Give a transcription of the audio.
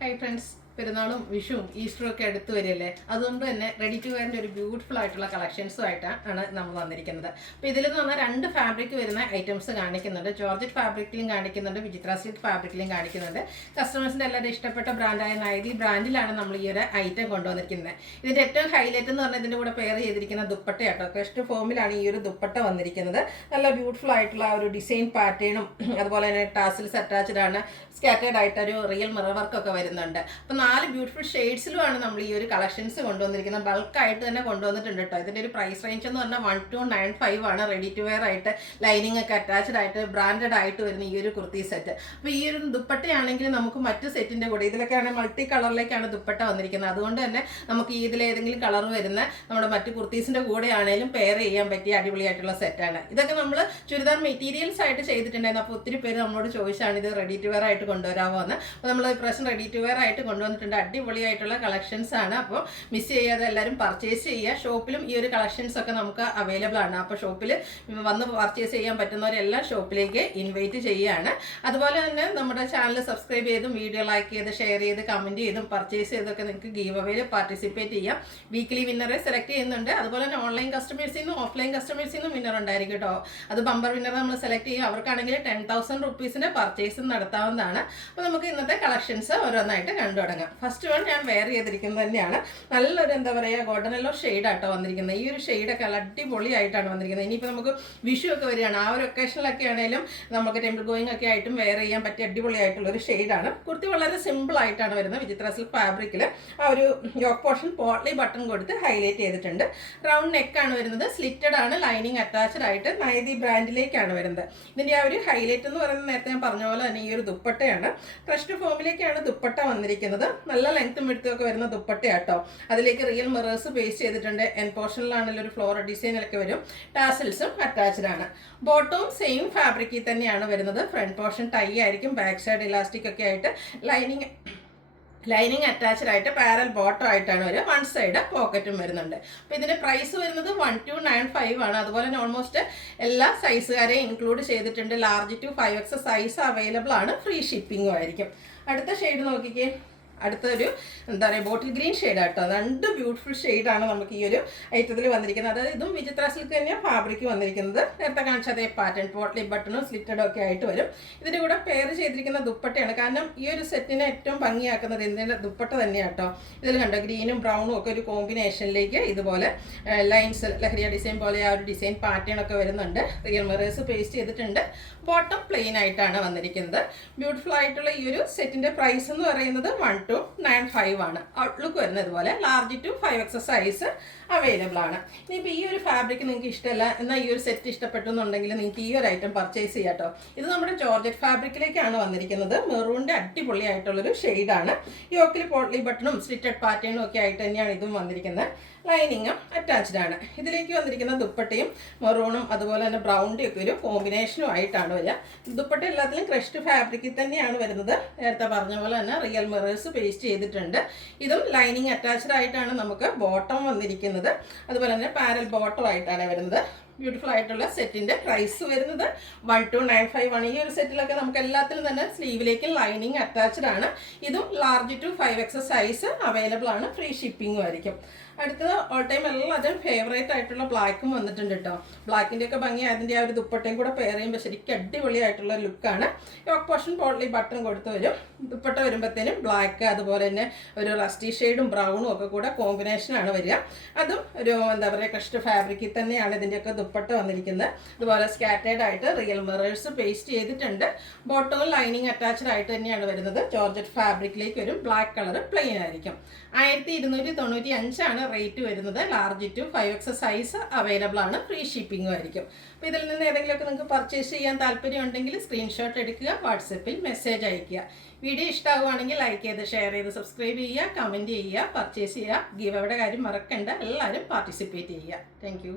Hi friends. പെരുന്നാളും വിഷുവും ഈസ്റ്ററും ഒക്കെ അടുത്ത് വരികയല്ലേ, അതുകൊണ്ട് തന്നെ റെഡി ടു വെയറിൻ്റെ ഒരു ബ്യൂട്ടിഫുൾ ആയിട്ടുള്ള കളക്ഷൻസുമായിട്ടാണ് നമ്മൾ വന്നിരിക്കുന്നത്. അപ്പോൾ ഇതിൽ നിന്ന് പറഞ്ഞാൽ 2 ഫാബ്രിക് വരുന്ന ഐറ്റംസ് കാണിക്കുന്നുണ്ട്. ജോർജറ്റ് ഫാബ്രിക്കിലും കാണിക്കുന്നുണ്ട്, വിചിത്ര സിൽക്ക് ഫാബ്രിക്കിലും കാണിക്കുന്നുണ്ട്. കസ്റ്റമേഴ്സിൻ്റെ എല്ലാവരും ഇഷ്ടപ്പെട്ട ബ്രാൻഡായ നൈതി ബ്രാൻഡിലാണ് നമ്മൾ ഈ ഒരു ഐറ്റം കൊണ്ടുവന്നിരിക്കുന്നത്. ഇതിൻ്റെ ഏറ്റവും ഹൈലൈറ്റ് എന്ന് പറഞ്ഞാൽ ഇതിൻ്റെ കൂടെ പെയർ ചെയ്തിരിക്കുന്ന ദുപ്പട്ടയാട്ടോ. ക്രസ്റ്റ് ഫോമിലാണ് ഈ ഒരു ദുപ്പട്ട വന്നിരിക്കുന്നത്. നല്ല ബ്യൂട്ടിഫുൾ ആയിട്ടുള്ള ഒരു ഡിസൈൻ പാറ്റേണും അതുപോലെ തന്നെ ടാസിൽസ് അറ്റാച്ച്ഡ് ആണ്. സ്കാറ്റേഡ് ആയിട്ടൊരു റിയൽ മിറർ വർക്കൊക്കെ വരുന്നുണ്ട്. അപ്പം 4 ബ്യൂട്ടിഫുൾ ഷെയ്ഡ്സിലുമാണ് നമ്മൾ ഈ ഒരു കളക്ഷൻസ് കൊണ്ടുവന്നിരിക്കുന്നത്. ബൾക്കായിട്ട് തന്നെ കൊണ്ടുവന്നിട്ടുണ്ട് കേട്ടോ. ഇതിൻ്റെ ഒരു പ്രൈസ് റേഞ്ച് എന്ന് പറഞ്ഞാൽ 1295 ആണ്. റെഡി ടു വെയർ ആയിട്ട് ലൈനിങ് ഒക്കെ അറ്റാച്ച്ഡ് ആയിട്ട് ബ്രാൻഡഡ് ആയിട്ട് വരുന്ന ഈ ഒരു കുർത്തി സെറ്റ്. അപ്പോൾ ഈ ഒരു ദുപ്പട്ടയാണെങ്കിൽ നമുക്ക് മറ്റു സെറ്റിൻ്റെ കൂടെ ഇതിലൊക്കെയാണ് മൾട്ടി കളറിലേക്കാണ് ദുപ്പട്ട വന്നിരിക്കുന്നത്. അതുകൊണ്ട് തന്നെ നമുക്ക് ഇതിലേതെങ്കിലും കളർ വരുന്ന നമ്മുടെ മറ്റു കുർത്തീസിൻ്റെ കൂടെ ആണെങ്കിലും പെയർ ചെയ്യാൻ പറ്റിയ അടിപൊളിയായിട്ടുള്ള സെറ്റാണ്. ഇതൊക്കെ നമ്മൾ ചുരിദാർ മെറ്റീരിയൽസ് ആയിട്ട് ചെയ്തിട്ടുണ്ടായിരുന്നു. അപ്പോൾ ഒത്തിരി പേര് നമ്മളോട് ചോദിച്ചാണ് ഇത് റെഡി ടു വെയർ ആയിട്ട് കൊണ്ടുവരാമോ എന്ന്. അപ്പോൾ നമ്മൾ ഇപ്രാവശ്യം റെഡി ടു വെയർ ആയിട്ട് കൊണ്ടുവന്നിട്ടുണ്ട്. അടിപൊളിയായിട്ടുള്ള കളക്ഷൻസ് ആണ്. അപ്പോൾ മിസ് ചെയ്യാതെ എല്ലാവരും പർച്ചേസ് ചെയ്യുക. ഷോപ്പിലും ഈ ഒരു കളക്ഷൻസ് ഒക്കെ നമുക്ക് അവൈലബിൾ ആണ്. അപ്പോൾ ഷോപ്പിൽ വന്ന് പർച്ചേസ് ചെയ്യാൻ പറ്റുന്നവരെല്ലാം ഷോപ്പിലേക്ക് ഇൻവൈറ്റ് ചെയ്യുകയാണ്. അതുപോലെ തന്നെ നമ്മുടെ ചാനൽ സബ്സ്ക്രൈബ് ചെയ്തും വീഡിയോ ലൈക്ക് ചെയ്ത് ഷെയർ ചെയ്ത് കമൻറ്റ് ചെയ്തും പർച്ചേസ് ചെയ്തൊക്കെ നിങ്ങൾക്ക് ഗീവ് അവേയിൽ പാർട്ടിസിപ്പേറ്റ് ചെയ്യാം. വീക്ക്ലി വിന്നറെ സെലക്ട് ചെയ്യുന്നുണ്ട്. അതുപോലെ തന്നെ ഓൺലൈൻ കസ്റ്റമേഴ്സിൽ നിന്നും ഓഫ്ലൈൻ കസ്റ്റമേഴ്സിൽ നിന്നും വിന്നർ ഉണ്ടായിരിക്കും കേട്ടോ. അത് ബമ്പർ വിന്നർ നമ്മൾ സെലക്ട് ചെയ്യും. അവർക്കാണെങ്കിൽ 10,000 റുപ്പീസിൻ്റെ പർച്ചേസും നടത്താവുന്നതാണ്. അപ്പോൾ നമുക്ക് ഇന്നത്തെ കളക്ഷൻസ് ഓരോന്നായിട്ട് കണ്ടു തുടങ്ങാം. ഫസ്റ്റ് വൺ ഞാൻ വെയർ ചെയ്തിരിക്കുന്നത് തന്നെയാണ്. നല്ലൊരു എന്താ പറയുക ഗോൾഡൻ യെല്ലോ ഷെയ്ഡാട്ടോ വന്നിരിക്കുന്നത്. ഈ ഒരു ഷെയ്ഡൊക്കെ അടിപൊളിയായിട്ടാണ് വന്നിരിക്കുന്നത്. ഇനിയിപ്പോൾ നമുക്ക് വിഷു ഒക്കെ വരികയാണ്. ആ ഒരു ഒക്കേഷനിലൊക്കെ ആണെങ്കിലും നമുക്ക് ടെമ്പിൾ ഗോയിങ് ഒക്കെ ആയിട്ടും വെയർ ചെയ്യാൻ പറ്റിയ അടിപൊളിയായിട്ടുള്ളൊരു ഷെയ്ഡാണ്. കുർത്തി വളരെ സിമ്പിൾ ആയിട്ടാണ് വരുന്നത്. വിചിത്ര സിൽക്ക് ഫാബ്രിക്കിൽ ആ ഒരു യോക്ക് പോർഷൻ പോട്ട്ലി ബട്ടൺ കൊടുത്ത് ഹൈലൈറ്റ് ചെയ്തിട്ടുണ്ട്. റൗണ്ട് നെക്കാണ് വരുന്നത്. സ്ലിറ്റഡ് ആണ്. ലൈനിങ് അറ്റാച്ച്ഡ് ആയിട്ട് നൈതി ബ്രാൻഡിലേക്കാണ് വരുന്നത്. ഇതിൻ്റെ ആ ഒരു ഹൈലൈറ്റ് എന്ന് പറയുന്നത് നേരത്തെ ഞാൻ പറഞ്ഞ പോലെ തന്നെ ഈ ഒരു ദുപ്പട്ടയാണ്. ക്രഷ്ഡ് ഫോമിലേക്കാണ് ദുപ്പട്ട വന്നിരിക്കുന്നത്. നല്ല ലെങ്ത്തും വിഡ്ത്തും ഒക്കെ വരുന്ന ദുപ്പട്ടയാട്ടോ. അതിലേക്ക് റിയൽ മിറേഴ്സ് പേസ്റ്റ് ചെയ്തിട്ടുണ്ട്. എൻ പോർഷനിലാണെങ്കിലും ഒരു ഫ്ലോറൽ ഡിസൈനിലൊക്കെ വരും. ടാസിൽസും അറ്റാച്ച്ഡ് ആണ്. ബോട്ടവും സെയിം ഫാബ്രിക്കിൽ തന്നെയാണ് വരുന്നത്. ഫ്രണ്ട് പോർഷൻ ടൈ ആയിരിക്കും. ബാക്ക് സൈഡ് ഇലാസ്റ്റിക് ഒക്കെ ആയിട്ട് ലൈനിങ് അറ്റാച്ച്ഡ് ആയിട്ട് പാരൽ ബോട്ടം ആയിട്ടാണ് വരിക. വൺ സൈഡ് പോക്കറ്റും വരുന്നുണ്ട്. അപ്പോൾ ഇതിൻ്റെ പ്രൈസ് വരുന്നത് 1295 ആണ്. അതുപോലെ തന്നെ ഓൾമോസ്റ്റ് എല്ലാ സൈസുകാരെയും ഇൻക്ലൂഡ് ചെയ്തിട്ടുണ്ട്. Large to 5X size available ആണ്. ഫ്രീ ഷിപ്പിങ്ങും ആയിരിക്കും. അടുത്ത ഷെയ്ഡ് നോക്കിക്കേ. അടുത്തൊരു എന്താ പറയുക ബോട്ടിൽ ഗ്രീൻ ഷെയ്ഡാട്ടോ. 2 ബ്യൂട്ടിഫുൾ ഷെയ്ഡാണ് നമുക്ക് ഈ ഒരു ഐറ്റത്തിൽ വന്നിരിക്കുന്നത്. അതായത് ഇതും വിചിത്ര സിൽക്ക് തന്നെയാണ് ഫാബ്രിക് വന്നിരിക്കുന്നത്. നേരത്തെ കാണിച്ച അതേ പാറ്റേൺ പോട്ട്ലി ബട്ടണും സ്ലിറ്റഡും ഒക്കെ ആയിട്ട് വരും. ഇതിൻ്റെ കൂടെ പെയർ ചെയ്തിരിക്കുന്ന ദുപ്പട്ടയാണ്. കാരണം ഈ ഒരു സെറ്റിനെ ഏറ്റവും ഭംഗിയാക്കുന്നത് ഇതിൻ്റെ ദുപ്പട്ട തന്നെയാട്ടോ. ഇതിൽ കണ്ടോ ഗ്രീനും ബ്രൗണും ഒക്കെ ഒരു കോമ്പിനേഷനിലേക്ക് ഇതുപോലെ ലൈൻസ് ലഹരിയ ഡിസൈൻ പോലെ ആ ഒരു ഡിസൈൻ പാറ്റേൺ ഒക്കെ വരുന്നുണ്ട്. റിയൽ മിറേഴ്സ് പേസ്റ്റ് ചെയ്തിട്ടുണ്ട്. ബോട്ടം പ്ലെയിൻ ആയിട്ടാണ് വന്നിരിക്കുന്നത്. ബ്യൂട്ടിഫുൾ ആയിട്ടുള്ള ഈ ഒരു സെറ്റിൻ്റെ പ്രൈസ് എന്ന് പറയുന്നത് 1295 ആണ്. ഔട്ട്ലുക്ക് വരുന്നത് ഇതുപോലെ large to 5X size available ആണ്. ഇനിയിപ്പോൾ ഈ ഒരു ഫാബ്രിക് നിങ്ങൾക്ക് ഇഷ്ടമല്ല എന്നാൽ ഈ ഒരു സെറ്റ് ഇഷ്ടപ്പെട്ടു എന്നുണ്ടെങ്കിൽ നിങ്ങൾക്ക് ഈ ഒരു ഐറ്റം പർച്ചേസ് ചെയ്യാം കേട്ടോ. ഇത് നമ്മുടെ ജോർജറ്റ് ഫാബ്രിക്കിലേക്കാണ് വന്നിരിക്കുന്നത്. മെറൂണിൻ്റെ അടിപൊളിയായിട്ടുള്ളൊരു ഷെയ്ഡാണ്. യോക്കിൽ പോട്ട്ലി ബട്ടണും സ്ലിറ്റഡ് പാറ്റേണും ഒക്കെ ആയിട്ട് തന്നെയാണ് ഇതും വന്നിരിക്കുന്നത്. ലൈനിങ്ങും അറ്റാച്ച്ഡ് ആണ്. ഇതിലേക്ക് വന്നിരിക്കുന്ന ദുപ്പട്ടയും മെറൂണും അതുപോലെ തന്നെ ബ്രൗണിൻ്റെ ഒക്കെ ഒരു കോമ്പിനേഷനും ആയിട്ടാണ് വരിക. ദുപ്പട്ട എല്ലാത്തിലും ക്രഷ്ഡ് ഫാബ്രിക്കിൽ തന്നെയാണ് വരുന്നത്. നേരത്തെ പറഞ്ഞ പോലെ തന്നെ റിയൽ മിറേഴ്സ് പേസ്റ്റ് ചെയ്തിട്ടുണ്ട്. ഇതും ലൈനിങ് അറ്റാച്ച്ഡ് ആയിട്ടാണ് നമുക്ക് ബോട്ടം വന്നിരിക്കുന്നത്. അതുപോലെ തന്നെ പാരൽ ബോട്ടം ആയിട്ടാണ് വരുന്നത്. ബ്യൂട്ടിഫുൾ ആയിട്ടുള്ള സെറ്റിൻ്റെ പ്രൈസ് വരുന്നത് 1295 ആണ്. ഈ ഒരു സെറ്റിലൊക്കെ നമുക്ക് എല്ലാത്തിലും തന്നെ സ്ലീവിലേക്ക് ലൈനിങ് അറ്റാച്ച്ഡ് ആണ്. ഇതും large to 5X size available ആണ്. ഫ്രീ ഷിപ്പിങ്ങും ആയിരിക്കും. അടുത്തത് ഓൾ ടൈം എല്ലാതും ഫേവറേറ്റ് ആയിട്ടുള്ള ബ്ലാക്കും വന്നിട്ടുണ്ട് കേട്ടോ. ബ്ലാക്കിൻ്റെ ഒക്കെ ഭംഗി അതിൻ്റെ ആ ഒരു ദുപ്പട്ടയും കൂടെ പെയർ ചെയ്യുമ്പോൾ ശരിക്കും അടിപൊളിയായിട്ടുള്ള ലുക്കാണ്. യോക്ക് പോർഷൻ പോട്ട്ലി ബട്ടൺ കൊടുത്ത് വരും. ദുപ്പട്ട വരുമ്പോഴത്തേനും ബ്ലാക്ക് അതുപോലെ തന്നെ ഒരു റസ്റ്റി ഷെയ്ഡും ബ്രൗണും ഒക്കെ കൂടെ കോമ്പിനേഷനാണ് വരിക. അതും ഒരു എന്താ പറയുക ക്രഷ്ഡ് ഫാബ്രിക്കിൽ തന്നെയാണ് ഇതിൻ്റെയൊക്കെ ദുപ്പട്ട വന്നിരിക്കുന്നത്. അതുപോലെ സ്കാറ്റേഡ് ആയിട്ട് റിയൽ മിറേഴ്സ് പേസ്റ്റ് ചെയ്തിട്ടുണ്ട്. ബോട്ടവും ലൈനിങ് അറ്റാച്ച്ഡ് ആയിട്ട് തന്നെയാണ് വരുന്നത്. ജോർജറ്റ് ഫാബ്രിക്കിലേക്ക് വരും. ബ്ലാക്ക് കളർ പ്ലെയിൻ ആയിരിക്കും. 1295 ആണ് റേറ്റ് വരുന്നത്. Large to 5X size available ആണ്. ഫ്രീ ഷിപ്പിങ്ങും ആയിരിക്കും. അപ്പോൾ ഇതിൽ നിന്ന് ഏതെങ്കിലുമൊക്കെ നിങ്ങൾക്ക് പർച്ചേസ് ചെയ്യാൻ താല്പര്യം ഉണ്ടെങ്കിൽ സ്ക്രീൻഷോട്ട് എടുക്കുക, വാട്സപ്പിൽ മെസ്സേജ് അയയ്ക്കുക. വീഡിയോ ഇഷ്ടമാകുവാണെങ്കിൽ ലൈക്ക് ചെയ്ത് ഷെയർ ചെയ്ത് സബ്സ്ക്രൈബ് ചെയ്യുക, കമൻറ്റ് ചെയ്യുക, പർച്ചേസ് ചെയ്യുക. ഗീവ് അവയുടെ കാര്യം മറക്കണ്ട. എല്ലാവരും പാർട്ടിസിപ്പേറ്റ് ചെയ്യുക. താങ്ക്